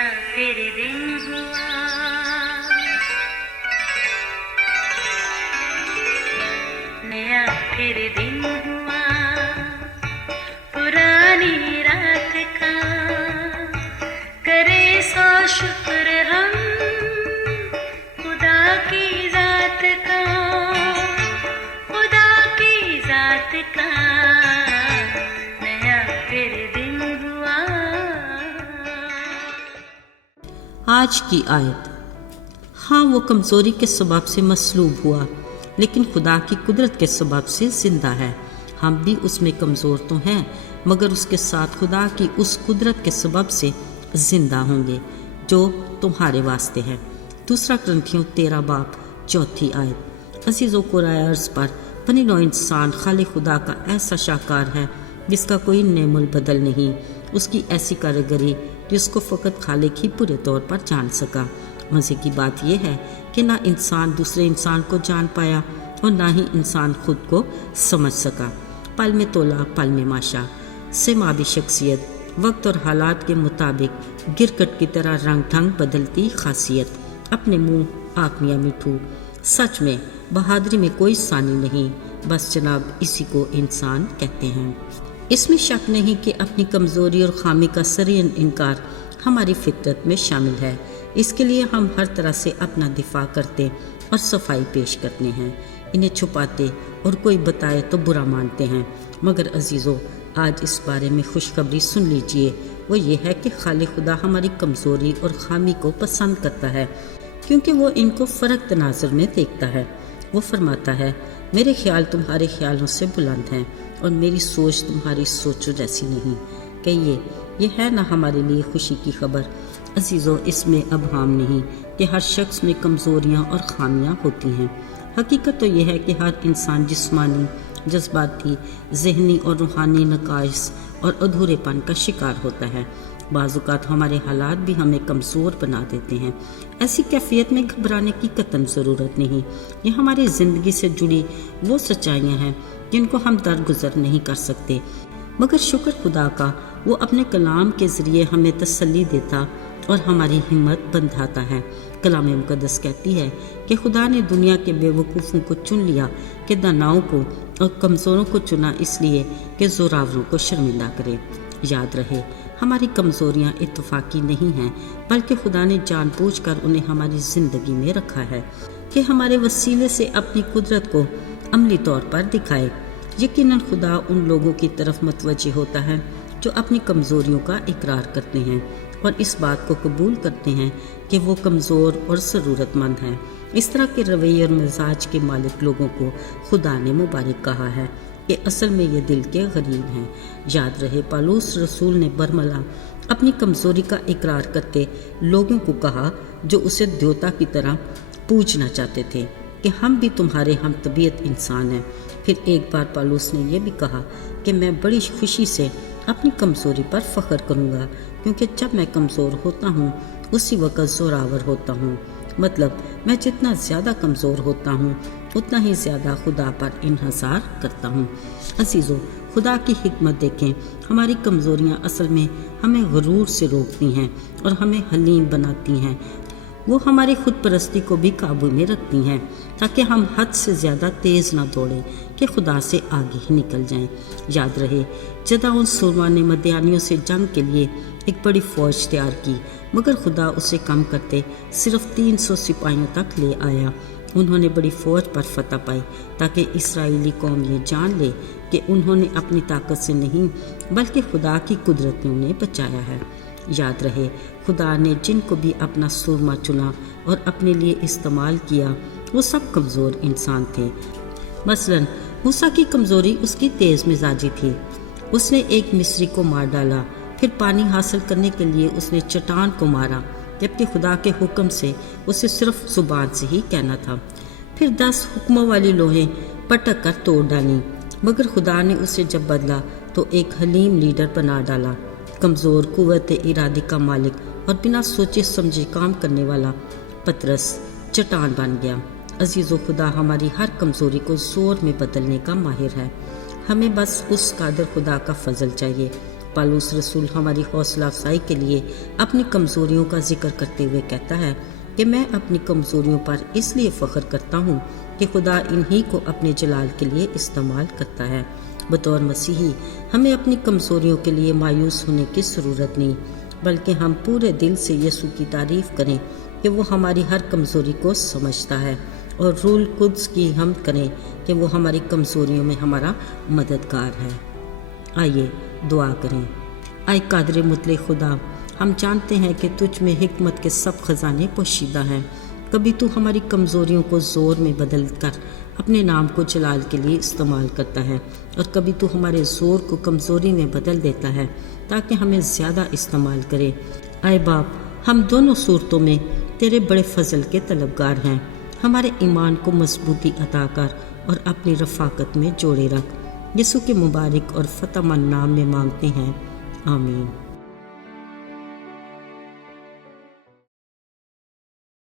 नया फिर दिन हुआ, नया फिर दिन हुआ, पुरानी रात का करे सो शुक्र हम खुदा की जात का, खुदा की जात का नया फिर दिन हुआ। आज की आयत। हाँ, वो कमज़ोरी के सबब से मसलूब हुआ, लेकिन खुदा की कुदरत के सबब से ज़िंदा है। हम भी उसमें कमज़ोर तो हैं, मगर उसके साथ खुदा की उस कुदरत के सबब से ज़िंदा होंगे जो तुम्हारे वास्ते है। 2 कुरिन्थियों 13 बाब 4 आयत। अज़ीज़ों, कुराए अर्ज़ पर बनी नौ इंसान खाली खुदा का ऐसा शाहकार है जिसका कोई नेमुल बदल नहीं, उसकी ऐसी कारीगरी जिसको फ़कत खालिक ही पूरे तौर पर जान सका। मज़े की बात यह है कि ना इंसान दूसरे इंसान को जान पाया और ना ही इंसान खुद को समझ सका। पल में तोला पल में माशा, सेमाबी शख्सियत, वक्त और हालात के मुताबिक गिरकट की तरह रंग ढंग बदलती खासियत, अपने मुँह आँख मियाँ मिठू। सच में बहादुरी में कोई सानी नहीं, बस जनाब इसी को इंसान कहते हैं। इसमें शक नहीं कि अपनी कमज़ोरी और खामी का सरीन इनकार हमारी फितरत में शामिल है। इसके लिए हम हर तरह से अपना दिफा करते और सफाई पेश करते हैं, इन्हें छुपाते और कोई बताए तो बुरा मानते हैं। मगर अजीज़ों, आज इस बारे में खुशखबरी सुन लीजिए। वो ये है कि खाली खुदा हमारी कमज़ोरी और खामी को पसंद करता है, क्योंकि वो इनको फ़र्क तनाज़ुर में देखता है। वो फरमाता है, मेरे ख्याल तुम्हारे ख्यालों से बुलंद हैं और मेरी सोच तुम्हारी सोचों जैसी नहीं। कहिए, ये है ना हमारे लिए खुशी की खबर। अजीज़ों, इसमें अबहम नहीं कि हर शख्स में कमज़ोरियाँ और खामियाँ होती हैं। हकीकत तो यह है कि हर इंसान जिस्मानी, जज्बाती, ज़हनी और रूहानी नकाइस और अधूरेपन का शिकार होता है। बाज़ औक़ात हमारे हालात भी हमें कमज़ोर बना देते हैं। ऐसी कैफियत में घबराने की कतई ज़रूरत नहीं। ये हमारी ज़िंदगी से जुड़ी वो सच्चाइयाँ हैं जिनको हम दरगुजर नहीं कर सकते, मगर शुक्र खुदा का, वो अपने कलाम के ज़रिए हमें तसल्ली देता और हमारी हिम्मत बंधाता है। कलाम मुक़द्दस कहती है कि खुदा ने दुनिया के बेवकूफ़ों को चुन लिया, कि दानाओं को और कमज़ोरों को चुना इसलिए कि ज़ोरावरों को शर्मिंदा करे। याद रहे, हमारी कमज़ोरियाँ इत्तफ़ाक़ी नहीं हैं, बल्कि खुदा ने जानबूझकर उन्हें हमारी ज़िंदगी में रखा है कि हमारे वसीले से अपनी कुदरत को अमली तौर पर दिखाए। यकीनन खुदा उन लोगों की तरफ मुतवज्जह होता है जो अपनी कमज़ोरियों का इकरार करते हैं और इस बात को कबूल करते हैं कि वो कमज़ोर और ज़रूरतमंद हैं। इस तरह के रवैये और मिजाज के मालिक लोगों को खुदा ने मुबारक कहा है कि असल में ये दिल के गरीब हैं। याद रहे, पौलुस रसूल ने बरमला अपनी कमज़ोरी का इकरार करते लोगों को कहा जो उसे देवता की तरह पूजना चाहते थे कि हम भी तुम्हारे हम तबीयत इंसान हैं। फिर एक बार पौलुस ने यह भी कहा कि मैं बड़ी खुशी से अपनी कमज़ोरी पर फ़ख्र करूँगा, क्योंकि जब मैं कमज़ोर होता हूँ उसी वक़्त ज़ोरावर होता हूँ। मतलब मैं जितना ज़्यादा कमज़ोर होता हूँ उतना ही ज़्यादा खुदा पर इन्हिसार करता हूँ। अज़ीज़ों, खुदा की हिकमत देखें। हमारी कमज़ोरियाँ असल में हमें गुरूर से रोकती हैं और हमें हलीम बनाती हैं। वो हमारी खुद परस्ती को भी काबू में रखती हैं, ताकि हम हद से ज़्यादा तेज़ ना दौड़ें कि खुदा से आगे ही निकल जाएं। याद रहे, जदाउन सूरमा ने मदियानियों से जंग के लिए एक बड़ी फ़ौज तैयार की, मगर खुदा उसे कम करते सिर्फ 300 सिपाहियों तक ले आया। उन्होंने बड़ी फ़ौज पर फतह पाई, ताकि इसराइली कौम ये जान ले कि उन्होंने अपनी ताकत से नहीं बल्कि खुदा की कुदरत ने उन्हें बचाया है। याद रहे, खुदा ने जिनको भी अपना सूरमा चुना और अपने लिए इस्तेमाल किया वो सब कमज़ोर इंसान थे। मसलन मूसा की कमज़ोरी उसकी तेज़ मिजाजी थी। उसने एक मिस्री को मार डाला, फिर पानी हासिल करने के लिए उसने चट्टान को मारा, जबकि खुदा के हुक्म से उसे सिर्फ ज़ुबान से ही कहना था। फिर 10 हुक्मों वाली लोहें पटक कर तोड़ डाली, मगर खुदा ने उसे जब बदला तो एक हलीम लीडर बना डाला। कमज़ोर, कुव्वत इरादे का मालिक और बिना सोचे समझे काम करने वाला पतरस चट्टान बन गया। अजीज़ो, खुदा हमारी हर कमज़ोरी को ज़ोर में बदलने का माहिर है। हमें बस उस कादिर खुदा का फजल चाहिए پالوس رسول ہماری حوصلہ افزائی کے لیے اپنی کمزوریوں کا ذکر کرتے ہوئے کہتا ہے کہ میں اپنی کمزوریوں پر اس لیے فخر کرتا ہوں کہ خدا انہی کو اپنے جلال کے لیے استعمال کرتا ہے۔ بطور مسیحی ہمیں اپنی کمزوریوں کے لیے مایوس ہونے کی ضرورت نہیں، بلکہ ہم پورے دل سے یسوع کی تعریف کریں کہ وہ ہماری ہر کمزوری کو سمجھتا ہے، اور روح القدس کی حمد کریں کہ وہ ہماری کمزوریوں میں ہمارا مددگار ہے۔ آئیے دعا کریں۔ اے قادر مطلق خدا، ہم جانتے ہیں کہ تجھ میں حکمت کے سب خزانے پوشیدہ ہیں۔ کبھی تو ہماری کمزوریوں کو زور میں بدل کر اپنے نام کو جلال کے لیے استعمال کرتا ہے، اور کبھی تو ہمارے زور کو کمزوری میں بدل دیتا ہے تاکہ ہمیں زیادہ استعمال کرے۔ اے باپ، ہم دونوں صورتوں میں تیرے بڑے فضل کے طلبگار ہیں۔ ہمارے ایمان کو مضبوطی عطا کر اور اپنی رفاقت میں جوڑے رکھ۔ یسوع کے مبارک اور فتح مند نام میں مانگتے ہیں، آمین۔